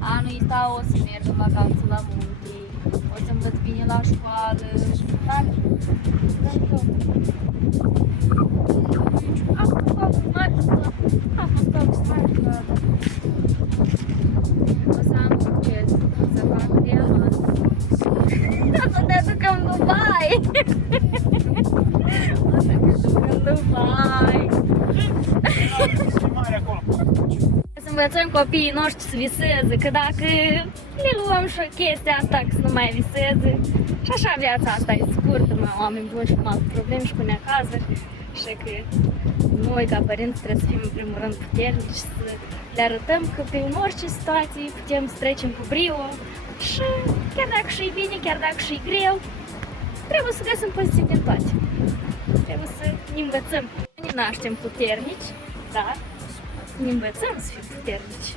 Anul ăsta o să merg în vacanță la munte, o să învăț bine la școală. Dar, o să am succes, o să fac diamant. O să te duc în Dubai! O să te duc în Dubai! Să învățăm copiii noștri să viseze, că dacă le luăm și chestia asta, că să nu mai viseze. Și așa viața asta e scurtă, mai oameni buni și cu alte probleme și cu neacază. Și că noi, ca părinți, trebuie să fim în primul rând puternici, să le arătăm că prin orice situație putem să trecem cu brio și chiar dacă și-i bine, chiar dacă și-i greu, trebuie să găsim pozitiv din toate. Trebuie să ne învățăm. Ne naștem puternici, dar ne învățăm să fim puternici.